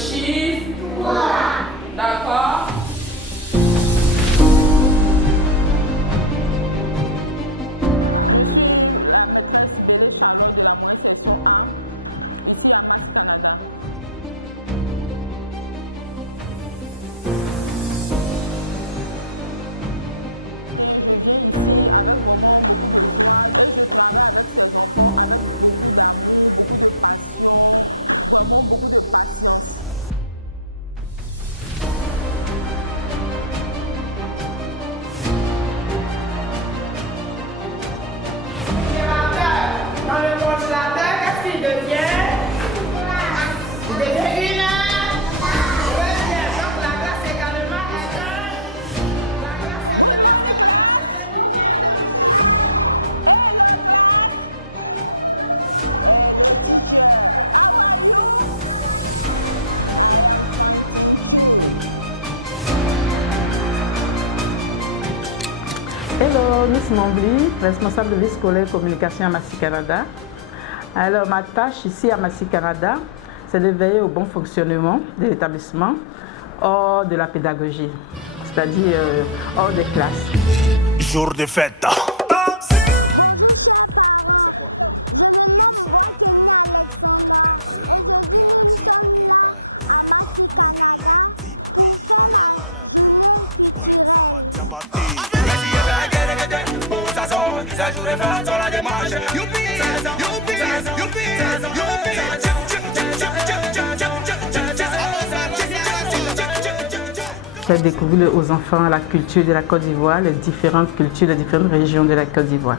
chiffre 3. D'accord. Je suis la maîtresse Bélé Charlotte de la moyenne section A, ici à Massy Canada. Et je viens ici avec vraiment beaucoup de joie et je travaille avec ces enfants avec beaucoup d'amour, beaucoup de passion, vraiment beaucoup de patience. Dans le congélateur, qu'est-ce qu'il devient? Il devient une heure. Donc la classe également est Good morning, class. Hello, class. Hello, teacher. How are you? I am fine, thank you. Hello, Miss Mombly, responsable de vie scolaire communication à Massy Canada. Alors, ma tâche ici à Massy Canada, c'est de veiller au bon fonctionnement de l'établissement hors de la pédagogie, c'est-à-dire hors des classes. Jour de fête. Bonjour chers parents, je me nomme Boakeni Alexandra. Aujourd'hui nous sommes là à Massy Canada pour faire la journée culturelle. Faire découvrir aux enfants la culture de la Côte d'Ivoire, les différentes cultures des différentes régions de la Côte d'Ivoire.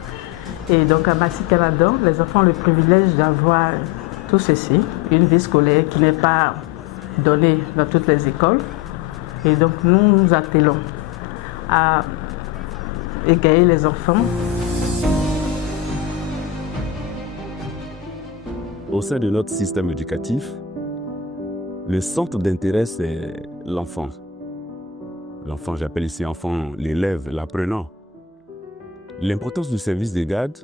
Et donc à Massy Canada, les enfants ont le privilège d'avoir tout ceci, une vie scolaire qui n'est pas donnée dans toutes les écoles. Et donc nous nous attelons à égayer les enfants. Au sein de notre système éducatif, le centre d'intérêt, c'est l'enfant. L'enfant, j'appelle ici enfant, l'élève, l'apprenant. L'importance du service des gardes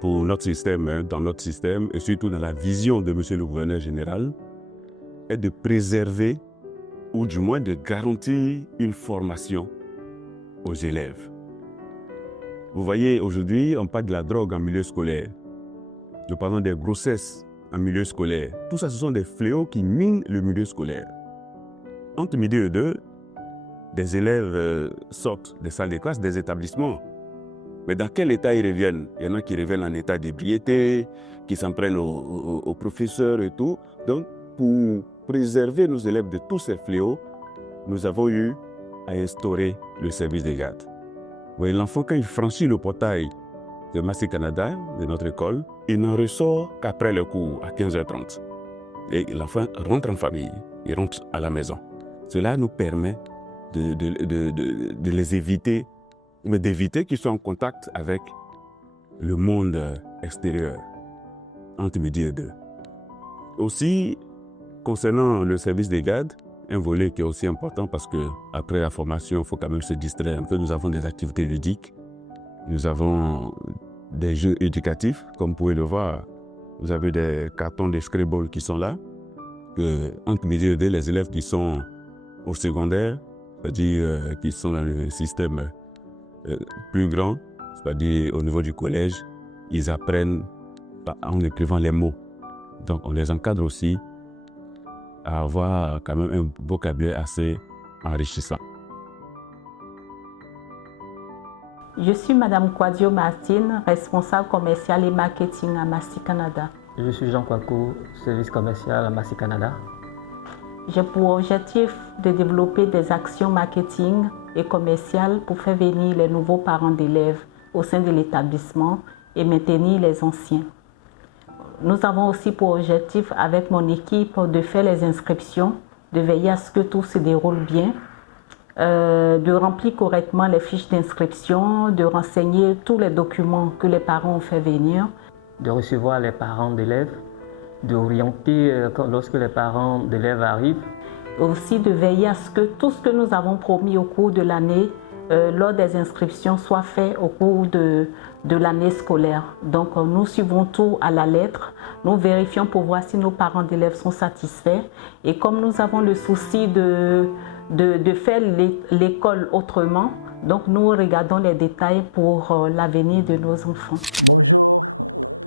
pour notre système, dans notre système, et surtout dans la vision de Monsieur le Gouverneur général, est de préserver, ou du moins de garantir une formation aux élèves. Vous voyez, aujourd'hui, on parle de la drogue en milieu scolaire. Nous parlons des grossesses en milieu scolaire. Tout ça, ce sont des fléaux qui minent le milieu scolaire. Entre midi et deux, des élèves sortent des salles de classe, des établissements. Mais dans quel état ils reviennent? Il y en a qui reviennent en état d'ébriété, qui s'en prennent aux professeurs et tout. Donc, pour préserver nos élèves de tous ces fléaux, nous avons eu à instaurer le service des gardes. Vous voyez, l'enfant, quand il franchit le portail de Massy Canada, de notre école, il n'en ressort qu'après le cours, à 15h30. Et l'enfant rentre en famille, il rentre à la maison. Cela nous permet de les éviter, mais d'éviter qu'ils soient en contact avec le monde extérieur, entre midi et deux. Aussi, concernant le service des gardes, un volet qui est aussi important parce qu'après la formation, il faut quand même se distraire un peu. Nous avons des activités ludiques, nous avons des jeux éducatifs, comme vous pouvez le voir. Vous avez des cartons de Scrabble qui sont là, que entre midi et deux, les élèves qui sont au secondaire, c'est-à-dire qui sont dans le système plus grand, c'est-à-dire au niveau du collège, ils apprennent en écrivant les mots. Donc on les encadre aussi à avoir quand même un vocabulaire assez enrichissant. Je suis Madame Quadio Martine, responsable commercial et marketing à Massy Canada. Je suis Jean Kwaku, service commercial à Massy Canada. J'ai pour objectif de développer des actions marketing et commerciales pour faire venir les nouveaux parents d'élèves au sein de l'établissement et maintenir les anciens. Nous avons aussi pour objectif avec mon équipe de faire les inscriptions, de veiller à ce que tout se déroule bien, de remplir correctement les fiches d'inscription, de renseigner tous les documents que les parents ont fait venir. De recevoir les parents d'élèves, d'orienter lorsque les parents d'élèves arrivent. Aussi de veiller à ce que tout ce que nous avons promis au cours de l'année lors des inscriptions soit fait au cours de l'année scolaire. Donc nous suivons tout à la lettre, nous vérifions pour voir si nos parents d'élèves sont satisfaits et comme nous avons le souci de faire l'école autrement, donc nous regardons les détails pour l'avenir de nos enfants. Bonjour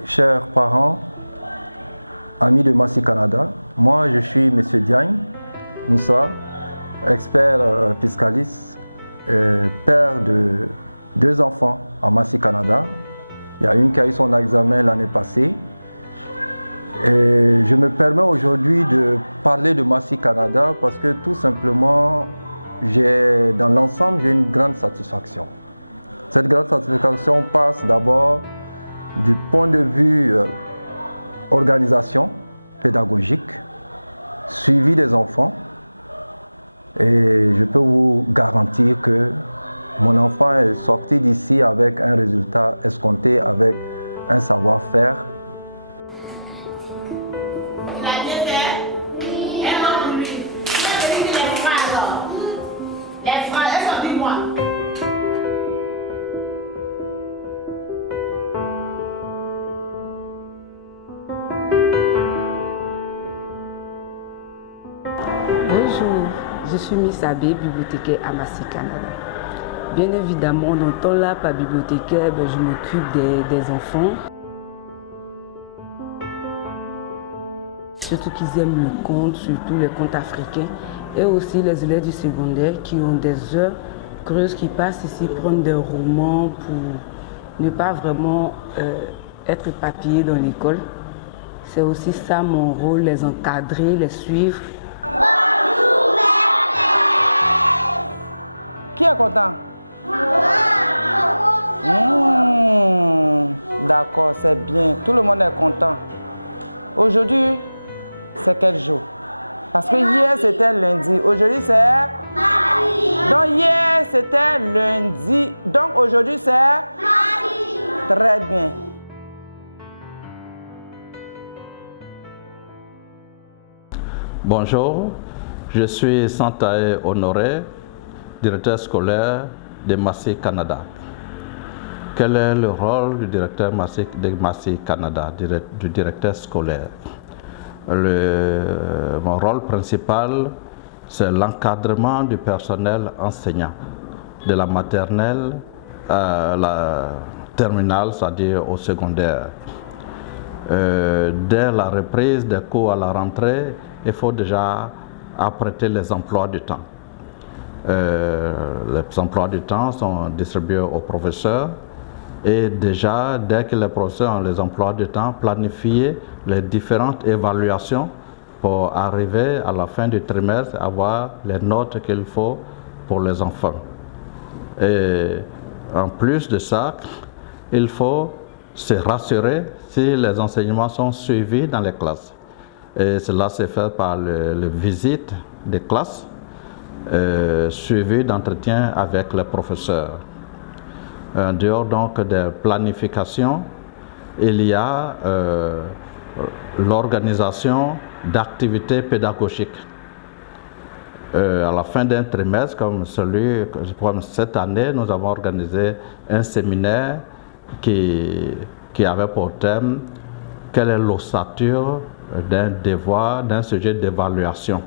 chers parents, amis de Massy Canada. Moi je suis M. Diagne Moussa, expert fiscaliste, père de 2 enfants à Massy Canada. Il y a une qui a eu son examen l'année passée. Et je me permets aujourd'hui de parler de Massy Canada parce que tout simplement, dans l'ensemble, j'ai une grande satisfaction. Cette grande satisfaction passe d'abord du point de vue organisation pédagogique, suivi des enfants. Et je peux vous garantir que mon enfant est sorti d'ici avec un résultat escompté, avec un savoir-faire. Il a bien fait? Oui. Un an pour lui. Ça veut dire que les freins alors. Les freins, elles sont dit moi. Bonjour, je suis Miss Abbé, bibliothécaire à Massy Canada. Bien évidemment, dans le temps là, par bibliothécaire, je m'occupe des enfants. Surtout qu'ils aiment le conte, surtout les contes africains. Et aussi les élèves du secondaire qui ont des heures creuses, qui passent ici prendre des romans pour ne pas vraiment être éparpillés dans l'école. C'est aussi ça mon rôle, les encadrer, les suivre. Qui est content? D'accord, c'est bien. Tout le monde est content. Aujourd'hui, c'est quel jour? Parce que hier, c'était lundi. Aujourd'hui, c'est mardi. Donc, hier, c'était lundi. Donc, aujourd'hui, c'est mardi. Très bien. Bonjour, je suis Santae Honoré, directeur scolaire de Massy Canada. Quel est le rôle du directeur de Massy Canada, du directeur scolaire? Mon rôle principal, c'est l'encadrement du personnel enseignant, de la maternelle à la terminale, c'est-à-dire au secondaire. Dès la reprise des cours à la rentrée, il faut déjà apprêter les emplois du temps. Les emplois du temps sont distribués aux professeurs et déjà, dès que les professeurs ont les emplois du temps, planifier les différentes évaluations pour arriver à la fin du trimestre à avoir les notes qu'il faut pour les enfants. Et en plus de ça, il faut se rassurer si les enseignements sont suivis dans les classes. Et cela se fait par les visites des classes, suivi d'entretien avec les professeurs. En dehors donc des planifications, il y a l'organisation d'activités pédagogiques. À la fin d'un trimestre, comme cette année, nous avons organisé un séminaire qui avait pour thème quelle est l'ossature d'un devoir, d'un sujet d'évaluation.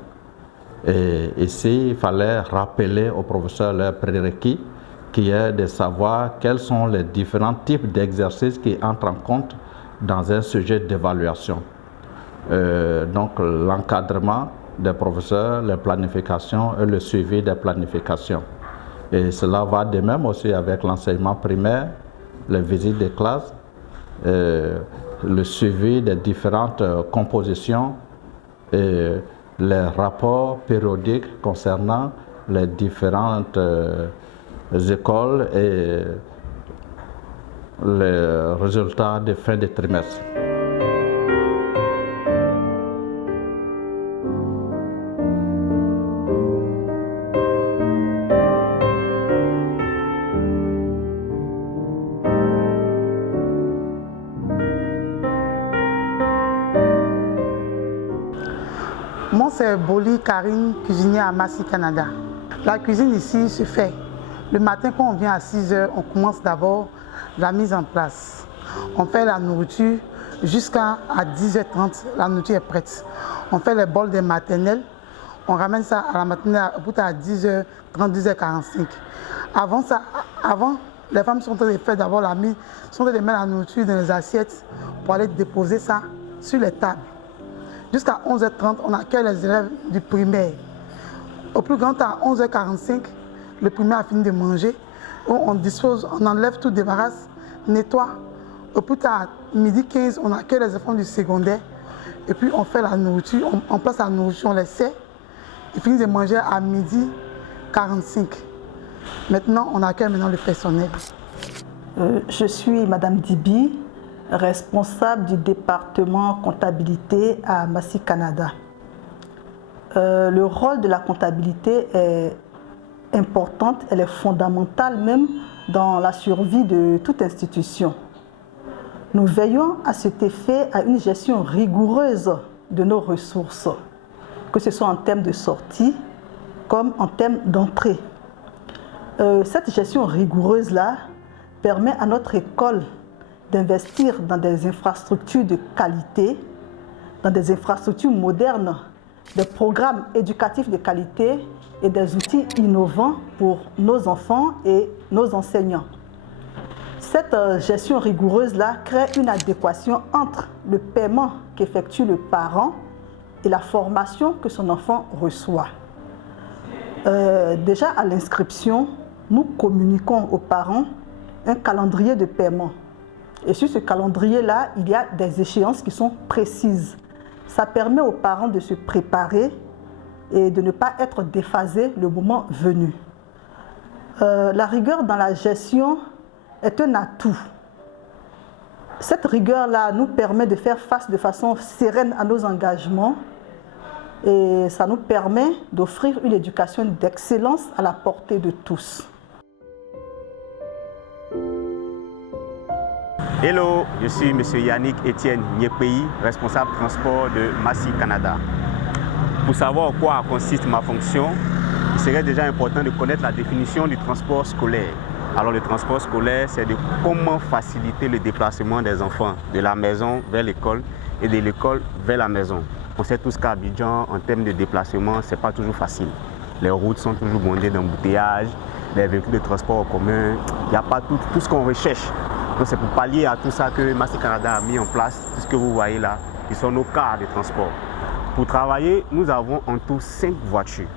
Et ici, il fallait rappeler aux professeurs leurs prérequis, qui est de savoir quels sont les différents types d'exercices qui entrent en compte dans un sujet d'évaluation. Donc l'encadrement des professeurs, les planifications et le suivi des planifications. Et cela va de même aussi avec l'enseignement primaire, les visites des classes, le suivi des différentes compositions et les rapports périodiques concernant les différentes écoles et les résultats de fin de trimestre. Moi, c'est Boli Karine, cuisinier à Massy Canada. La cuisine ici se fait Le matin, quand on vient à 6 h, on commence d'abord la mise en place. On fait la nourriture jusqu'à 10 h 30, la nourriture est prête. On fait les bols des maternelles. On ramène ça à la matinée à 10 h 30, 10 h 45. Avant, les femmes sont en train de faire d'abord la mise, sont en train de mettre la nourriture dans les assiettes pour aller déposer ça sur les tables. Jusqu'à 11 h 30, on accueille les élèves du primaire. Au plus grand, à 11 h 45, le primaire a fini de manger. On dispose, on enlève tout, débarrasse, nettoie. Au plus tard, midi 15, on accueille les enfants du secondaire. Et puis on fait la nourriture, on place la nourriture, on les sert. Ils finissent de manger à midi 45. Maintenant, on accueille le personnel. Je suis Madame Dibi, responsable du département comptabilité à Massy Canada. Le rôle de la comptabilité est important, elle est fondamentale même dans la survie de toute institution. Nous veillons à cet effet à une gestion rigoureuse de nos ressources, que ce soit en termes de sortie comme en termes d'entrée. Cette gestion rigoureuse-là permet à notre école d'investir dans des infrastructures de qualité, dans des infrastructures modernes, des programmes éducatifs de qualité et des outils innovants pour nos enfants et nos enseignants. Cette gestion rigoureuse-là crée une adéquation entre le paiement qu'effectue le parent et la formation que son enfant reçoit. Déjà à l'inscription, nous communiquons aux parents un calendrier de paiement. Et sur ce calendrier-là, il y a des échéances qui sont précises. Ça permet aux parents de se préparer et de ne pas être déphasés le moment venu. La rigueur dans la gestion est un atout. Cette rigueur-là nous permet de faire face de façon sereine à nos engagements et ça nous permet d'offrir une éducation d'excellence à la portée de tous. Hello, je suis M. Yannick Etienne Nyekpeyi, responsable transport de Massy Canada. Pour savoir en quoi consiste ma fonction, il serait déjà important de connaître la définition du transport scolaire. Alors le transport scolaire, c'est de comment faciliter le déplacement des enfants de la maison vers l'école et de l'école vers la maison. On sait tous qu'à Abidjan, en termes de déplacement, ce n'est pas toujours facile. Les routes sont toujours bondées d'embouteillages, les véhicules de transport en commun, il n'y a pas tout ce qu'on recherche. Donc c'est pour pallier à tout ça que Massy Canada a mis en place, tout ce que vous voyez là, qui sont nos cars de transport. Pour travailler, nous avons en tout 5 voitures.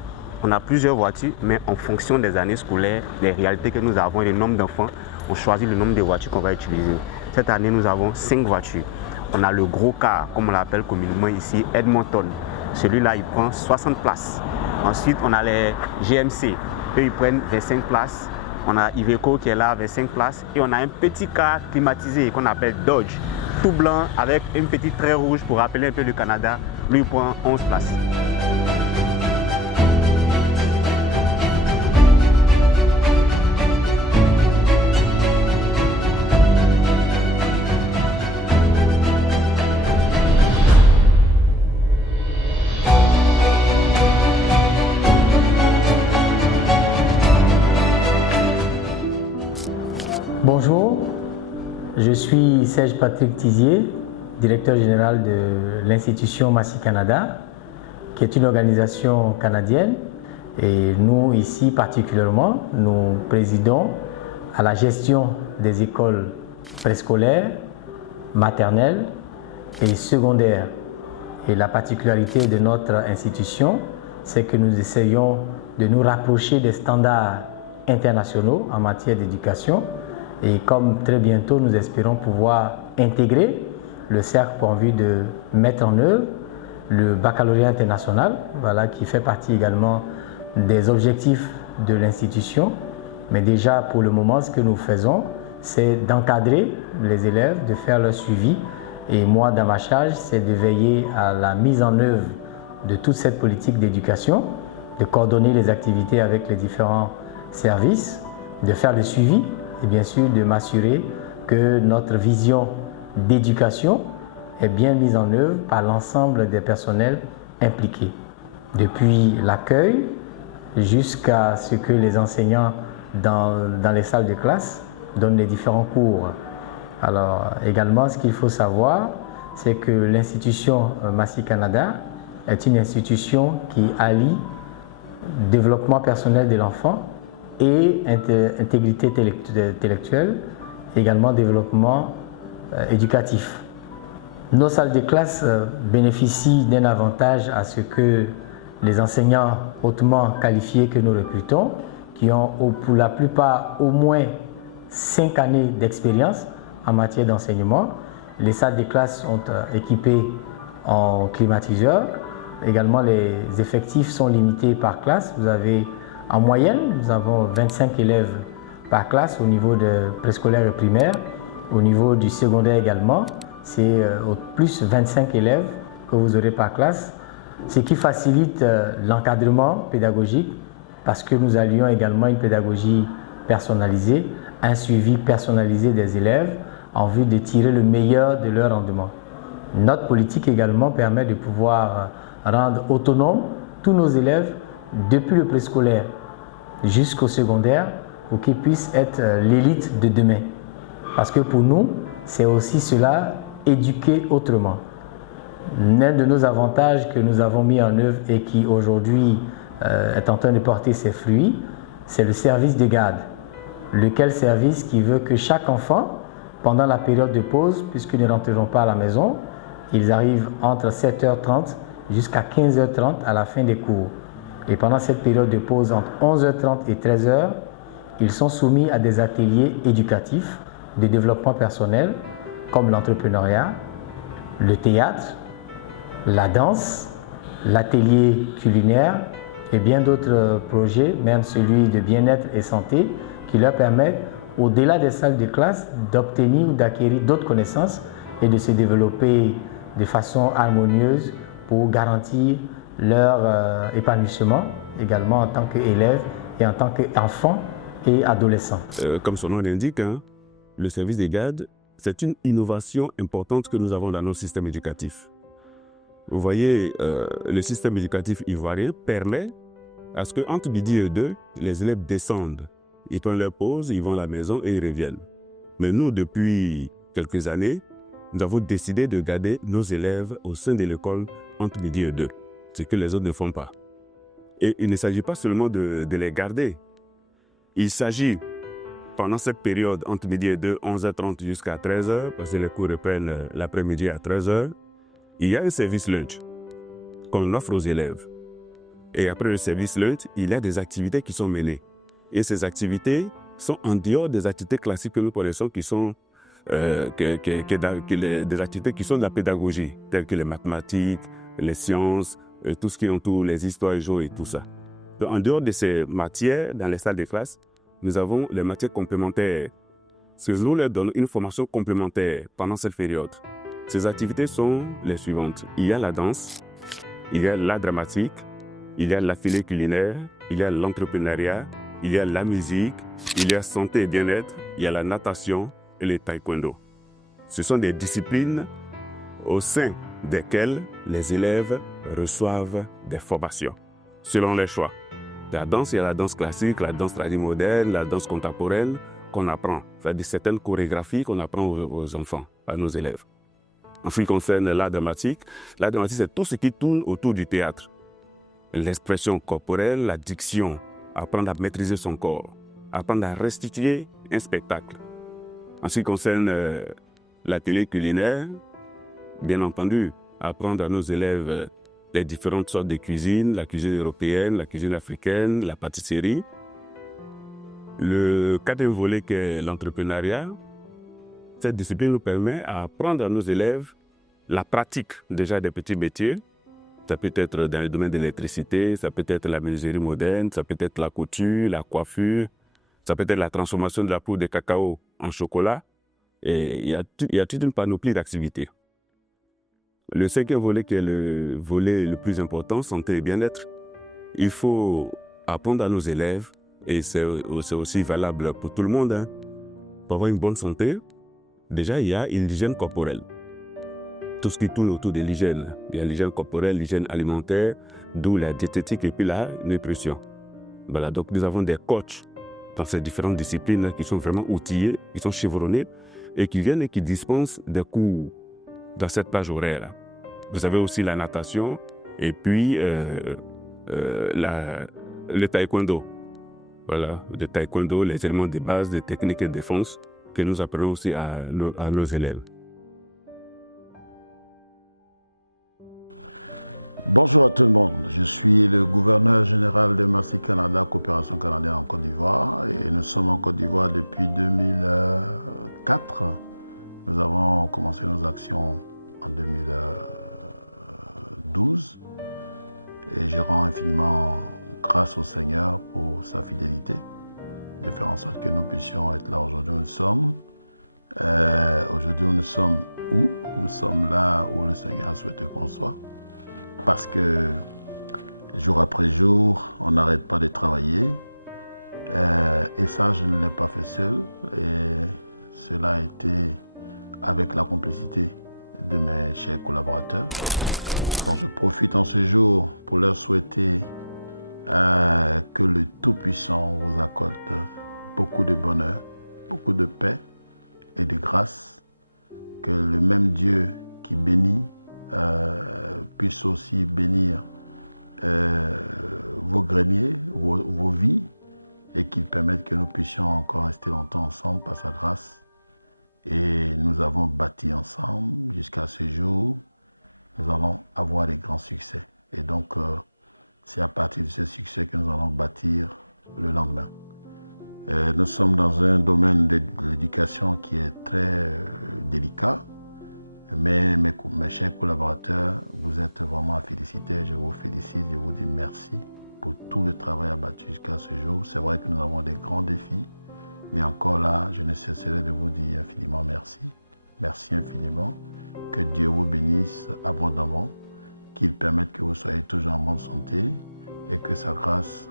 On a plusieurs voitures, mais en fonction des années scolaires, des réalités que nous avons et le nombre d'enfants, on choisit le nombre de voitures qu'on va utiliser. Cette année, nous avons 5 voitures. On a le gros car, comme on l'appelle communément ici, Edmonton. Celui-là, il prend 60 places. Ensuite, on a les GMC. Eux, ils prennent 25 places. On a Iveco qui est là avec 5 places. Et on a un petit car climatisé qu'on appelle Dodge. Tout blanc avec une petite trait rouge pour rappeler un peu le Canada. Lui, il prend 11 places. Bonjour, je suis Serge Patrick Tizier, directeur général de l'institution Massy Canada, qui est une organisation canadienne. Et nous, ici particulièrement, nous présidons à la gestion des écoles préscolaires, maternelles et secondaires. Et la particularité de notre institution, c'est que nous essayons de nous rapprocher des standards internationaux en matière d'éducation. Et comme très bientôt, nous espérons pouvoir intégrer le cercle en vue de mettre en œuvre le baccalauréat international, voilà, qui fait partie également des objectifs de l'institution. Mais déjà, pour le moment, ce que nous faisons, c'est d'encadrer les élèves, de faire leur suivi. Et moi, dans ma charge, c'est de veiller à la mise en œuvre de toute cette politique d'éducation, de coordonner les activités avec les différents services, de faire le suivi et bien sûr de m'assurer que notre vision d'éducation est bien mise en œuvre par l'ensemble des personnels impliqués. Depuis l'accueil jusqu'à ce que les enseignants dans les salles de classe, donnent les différents cours. Alors également, ce qu'il faut savoir, c'est que l'institution Massy Canada est une institution qui allie développement personnel de l'enfant et intégrité intellectuelle, également développement éducatif. Nos salles de classe bénéficient d'un avantage à ce que les enseignants hautement qualifiés que nous recrutons, qui ont pour la plupart au moins 5 années d'expérience en matière d'enseignement. Les salles de classe sont équipées en climatiseur. Également, les effectifs sont limités par classe. Vous avez, en moyenne, nous avons 25 élèves par classe au niveau de préscolaire et primaire. Au niveau du secondaire également, c'est au plus 25 élèves que vous aurez par classe, ce qui facilite l'encadrement pédagogique parce que nous allions également une pédagogie personnalisée, un suivi personnalisé des élèves en vue de tirer le meilleur de leur rendement. Notre politique également permet de pouvoir rendre autonomes tous nos élèves depuis le préscolaire jusqu'au secondaire pour qu'ils puissent être l'élite de demain. Parce que pour nous, c'est aussi cela, éduquer autrement. L'un de nos avantages que nous avons mis en œuvre et qui aujourd'hui est en train de porter ses fruits, c'est le service de garde. Lequel service qui veut que chaque enfant, pendant la période de pause, puisqu'ils ne rentreront pas à la maison, ils arrivent entre 7h30 jusqu'à 15h30 à la fin des cours. Et pendant cette période de pause, entre 11h30 et 13h, ils sont soumis à des ateliers éducatifs de développement personnel, comme l'entrepreneuriat, le théâtre, la danse, l'atelier culinaire et bien d'autres projets, même celui de bien-être et santé, qui leur permettent, au-delà des salles de classe, d'obtenir ou d'acquérir d'autres connaissances et de se développer de façon harmonieuse pour garantir leur épanouissement également en tant qu'élèves et en tant qu'enfants et adolescents. Comme son nom l'indique, hein, le service des gardes, c'est une innovation importante que nous avons dans nos systèmes éducatifs. Vous voyez, le système éducatif ivoirien permet à ce qu'entre midi et 2, les élèves descendent. Ils prennent leur pause, ils vont à la maison et ils reviennent. Mais nous, depuis quelques années, nous avons décidé de garder nos élèves au sein de l'école entre midi et 2, ce que les autres ne font pas. Et il ne s'agit pas seulement de les garder. Il s'agit, pendant cette période entre midi et 2, 11h30 jusqu'à 13h, parce que les cours reprennent l'après-midi à 13h, il y a un service lunch qu'on offre aux élèves. Et après le service lunch, il y a des activités qui sont menées. Et ces activités sont en dehors des activités classiques que nous connaissons, qui sont des activités qui sont de la pédagogie, telles que les mathématiques, les sciences, tout ce qui entoure les histoires géo et tout ça. Donc, en dehors de ces matières, dans les salles de classe, nous avons les matières complémentaires. Ce que nous leur donnons une formation complémentaire pendant cette période. Ces activités sont les suivantes. Il y a la danse, il y a la dramatique, il y a l'atelier culinaire, il y a l'entrepreneuriat, il y a la musique, il y a santé et bien-être, il y a la natation et le taekwondo. Ce sont des disciplines au sein desquelles les élèves reçoivent des formations, selon les choix. La danse, il y a la danse classique, la danse traditionnelle moderne, la danse contemporaine qu'on apprend. C'est-à-dire certaines chorégraphies qu'on apprend aux enfants, à nos élèves. En ce qui concerne l'art dramatique, c'est tout ce qui tourne autour du théâtre. L'expression corporelle, la diction, apprendre à maîtriser son corps, apprendre à restituer un spectacle. En ce qui concerne l'atelier culinaire, bien entendu, apprendre à nos élèves les différentes sortes de cuisine, la cuisine européenne, la cuisine africaine, la pâtisserie. Le quatrième volet qui est l'entrepreneuriat, cette discipline nous permet à apprendre à nos élèves la pratique déjà des petits métiers. Ça peut être dans le domaine de l'électricité, ça peut être la menuiserie moderne, ça peut être la couture, la coiffure, ça peut être la transformation de la poudre de cacao en chocolat. Et il y a toute une panoplie d'activités. Le cinquième volet qui est le volet le plus important, santé et bien-être, il faut apprendre à nos élèves, et c'est aussi valable pour tout le monde, hein. Pour avoir une bonne santé, déjà il y a l'hygiène corporelle. Tout ce qui tourne autour de l'hygiène. Il y a l'hygiène corporelle, l'hygiène alimentaire, d'où la diététique et puis la nutrition. Voilà, donc nous avons des coachs dans ces différentes disciplines qui sont vraiment outillés, qui sont chevronnés et qui viennent et qui dispensent des cours dans cette plage horaire. Vous avez aussi la natation et puis le taekwondo. Voilà, le taekwondo, les éléments de base, des techniques de défense que nous apprenons aussi à nos élèves. Bonjour à tout le monde, je suis le gouverneur général de Massy Canada, coopération canadienne en Côte d'Ivoire, et nous sommes en Côte d'Ivoire depuis 2004. Nous avons commencé nos actions en 2012 et je rends infiniment grâce au Seigneur pour sa fidélité, de faire en sorte que nous puissions être là aujourd'hui où nous sommes. Aujourd'hui où nous sommes où? Nous sommes là où le Seigneur souhaite qu'on soit. Parce que jour après jour, on n'arrête pas de travailler. Et ça, je ne l'ai pas fait seul. Et cela a été avec la complicité de mes chers collaborateurs. Donc je profite en ce jour pour leur souhaiter que le Tout-Puissant vous accorde beaucoup de bonheur, beaucoup de paix et de grâce. Que le même Dieu qui bénit puisse aussi bénir vos greniers, vos vies, et qu'il permette que nous puissions encore rester longtemps ensemble par sa grâce. Et nous avons bâti ensemble jusqu'à ce jour. Nous allons avoir des grands succès. Et donc, c'est à partir de ce succès que nous allons bâtir le lendemain. Nous sommes dans un domaine de l'éducation qui est très délicat. Mais mes chers collaborateurs, vous êtes vraiment à féliciter. Je vous félicite, je vous dis merci pour tout le travail abattu jusqu'à ce jour. C'est vrai que nous avons des grands défis, mais encore là, je ne cesserai de vous dire infiniment merci. Merci infiniment. Que Dieu vous bénisse abondamment, qu'il permette que vous soyez toujours en bonne santé et que sa grâce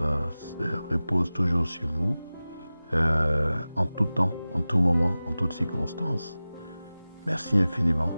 repose toujours sur vous, en tout temps, en tout moment, en toutes circonstances. Merci infiniment.